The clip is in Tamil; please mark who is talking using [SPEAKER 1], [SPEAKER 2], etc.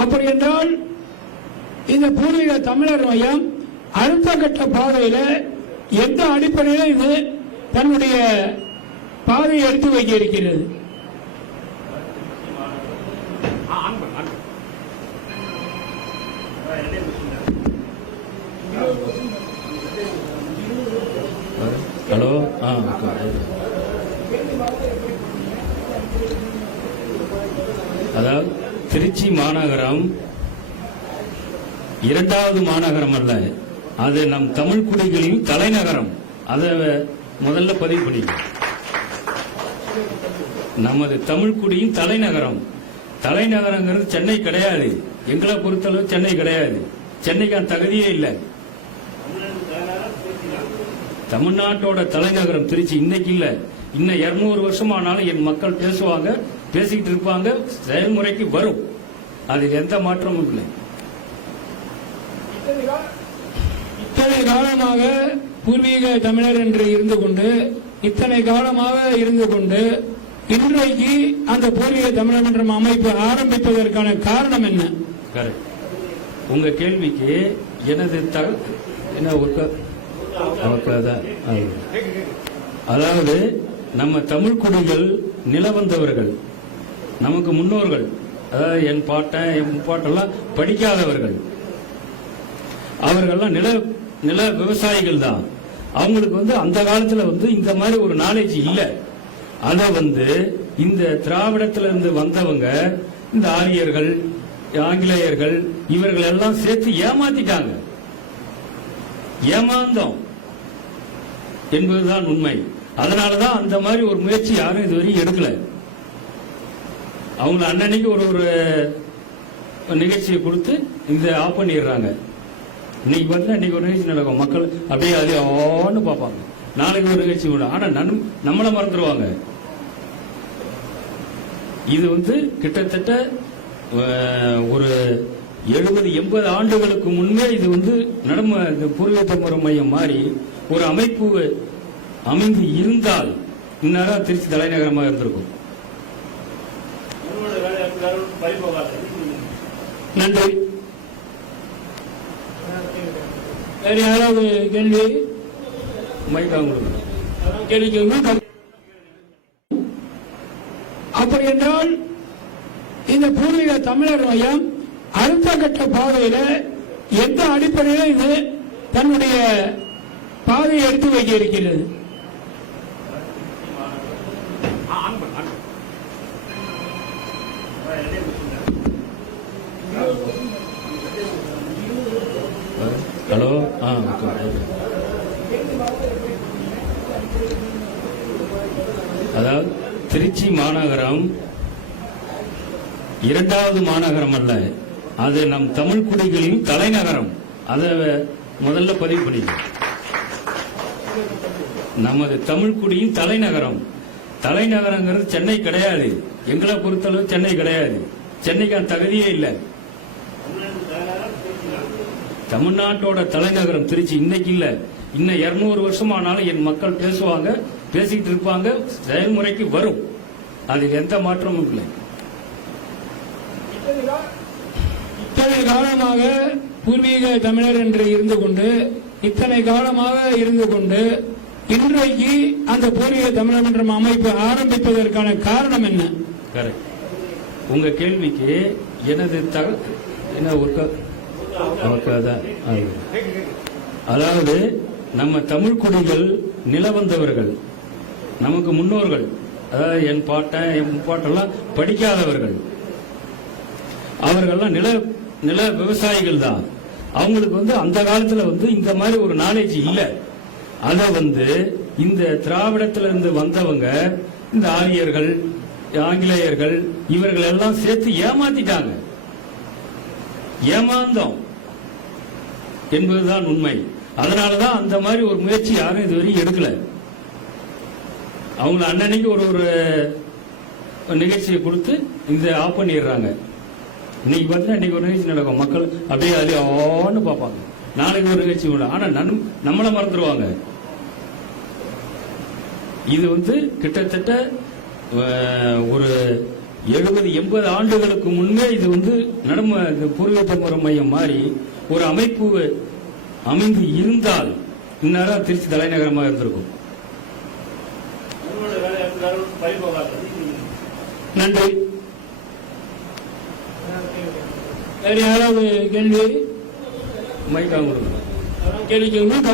[SPEAKER 1] அப்படி என்றால் இந்த பூர்வீக தமிழர் மையம் அடுத்த கட்ட பாதையில எந்த அடிப்படையில இது தன்னுடைய பாதையை எடுத்து வைக்க இருக்கிறது
[SPEAKER 2] ஹலோ? ஆ. அதாவது திருச்சி மாநகரம் இரண்டாவது மாநகரம் அல்ல. அது நம் தமிழ் குடிகளின் தலைநகரம். அதை முதல்ல பதிவு பண்ணிக்கலாம் நமது தமிழ்குடியின் தலைநகரம். தலைநகரங்கிறது சென்னை கிடையாது. எங்களை பொறுத்தளவு சென்னை கிடையாது. சென்னைக்கான தகுதியே இல்லை. தமிழ்நாட்டோட தலைநகரம் திருச்சி இன்னைக்கு இல்லை. இன்னும் இருநூறு வருஷம் ஆனாலும் என் மக்கள் பேசுவாங்க. பேசிக்கிட்டு இருப்பாங்க செயல்முறைக்கு வரும். அதில் எந்த மாற்றமும் இல்லை.
[SPEAKER 1] இத்தனை காலமாக பூர்வீக தமிழர் என்று இருந்து கொண்டு இத்தனை காலமாக இருந்து கொண்டு இன்றைக்கு அந்த பூர்வீக தமிழர் மன்றம் அமைப்பு ஆரம்பிப்பதற்கான காரணம் என்ன?
[SPEAKER 2] கரெக்ட். உங்க கேள்விக்கு எனது தக என்ன அதாவது நம்ம தமிழ் குடிகள் நில வந்தவர்கள் நமக்கு முன்னோர்கள் அதாவது என் பாட்டன் என் முப்பாட்டெல்லாம் படிக்காதவர்கள். அவர்கள்லாம் நில நில விவசாயிகள் தான் அவங்களுக்கு வந்து அந்த காலத்தில் வந்து இந்த மாதிரி ஒரு நாலேஜ் இல்லை. அதை வந்து இந்த திராவிடத்திலிருந்து வந்தவங்க இந்த ஆரியர்கள் ஆங்கிலேயர்கள் இவர்கள் எல்லாம் சேர்த்து ஏமாத்திட்டாங்க. ஏமாந்தோம் என்பதுதான் உண்மை. அதனாலதான் அந்த மாதிரி ஒரு முயற்சி யாரும் இதுவரையும் எடுக்கல. அவங்க அன்னன்னைக்கு ஒரு ஒரு நிகழ்ச்சியை கொடுத்து இந்த ஆஃப் பண்ணிடுறாங்க. இன்னைக்கு பார்த்தா இன்னைக்கு ஒரு நிகழ்ச்சி நடக்கும். மக்கள் அப்படியே அதே ஆன்னு பார்ப்பாங்க. நாளைக்கு ஒரு நிகழ்ச்சி வரும் ஆனா நம் நம்மளை மறந்துடுவாங்க இது வந்து கிட்டத்தட்ட ஒரு எழுபது எண்பது ஆண்டுகளுக்கு முன்பே இது வந்து நடம இந்த பூர்வீக முறை மையம் மாறி ஒரு அமைப்பு அமைந்து இருந்தால் இந்நேரம் திருச்சி தலைநகரமாக இருந்திருக்கும்.
[SPEAKER 1] நன்றி. வேறு யாராவது கேள்வி?
[SPEAKER 2] மைக்கா உங்களுக்கு
[SPEAKER 1] கேள்வி அப்படி என்றால் இந்த பூர்வீக தமிழர் மையம் அடுத்த கட்ட பாதையில எந்த அடிப்படையில் இது தன்னுடைய பாதையை எடுத்து வைக்க இருக்கிறது
[SPEAKER 2] ஹலோ? ஆ அதாவது திருச்சி மாநகரம் இரண்டாவது மாநகரம் அல்ல. அது நம் தமிழ் குடிகளின் தலைநகரம். அதை முதல்ல பதிவு பண்ணிக்கலாம். நமது தமிழ்குடியின் தலைநகரம். தலைநகரங்கிறது சென்னை கிடையாது. எங்களை பொறுத்தளவு சென்னை கிடையாது. சென்னைக்கான தகுதியே இல்லை. தமிழ்நாட்டோட தலைநகரம் திருச்சி இன்னைக்கு இல்ல. இன்னும் இருநூறு வருஷம் ஆனாலும் என் மக்கள் பேசுவாங்க பேசிக்கிட்டு இருப்பாங்க செயல்முறைக்கு வரும். அதில் எந்த மாற்றமும் இல்லை.
[SPEAKER 1] இத்தனை காலமாக பூர்வீக தமிழர் என்று இருந்து கொண்டு இத்தனை காலமாக இருந்து கொண்டு இன்றைக்கு அந்த பூர்வீக தமிழர் மன்றம் அமைப்பு ஆரம்பிப்பதற்கான காரணம் என்ன?
[SPEAKER 2] கரெக்ட் உங்க கேள்விக்கு எனது தக என்ன ஒர்க்க அதான் அதாவது நம்ம தமிழ் குடிகள் நில வந்தவர்கள் நமக்கு முன்னோர்கள். அதாவது என் பாட்டன் என் முப்பாட்டெல்லாம் படிக்காதவர்கள். அவர்கள்லாம் நில நில விவசாயிகள் தான். அவங்களுக்கு வந்து அந்த காலத்துல வந்து இந்த மாதிரி ஒரு நாலேஜ் இல்லை. அதை வந்து இந்த திராவிடத்துல இருந்து வந்தவங்க இந்த ஆரியர்கள் ஆங்கிலேயர்கள் இவர்கள் எல்லாம் சேர்த்து ஏமாத்திட்டாங்க. ஏமாந்தோம். என்பதுதான் உண்மை. அதனாலதான் அந்த மாதிரி ஒரு முயற்சி யாரும் இதுவரையும் எடுக்கல. அவங்க அன்னன்னைக்கு ஒரு ஒரு நிகழ்ச்சியை கொடுத்து இந்த ஆஃப் பண்ணிடுறாங்க. இன்னைக்கு பார்த்தீங்கன்னா இன்னைக்கு ஒரு நிகழ்ச்சி நடக்கும். மக்கள் அப்படியே அதே ஆன்னு பார்ப்பாங்க. நாளைக்கு ஒரு நிகழ்ச்சி விடும் ஆனா நன்- நம்மளை மறந்துடுவாங்க இது வந்து கிட்டத்தட்ட ஒரு எழுபது எண்பது ஆண்டுகளுக்கு முன்பே இது வந்து நடம பூர்வீக தமிழர் மையம் மாறி ஒரு அமைப்பு அமைந்து இருந்தால் இந்நேரம் திருச்சி தலைநகரமாக இருந்திருக்கும்.
[SPEAKER 1] நன்றி. வேறு யாராவது கேள்வி?
[SPEAKER 2] மைக்காங்க கொடுங்க.
[SPEAKER 1] கேள்வி கேட்கணும்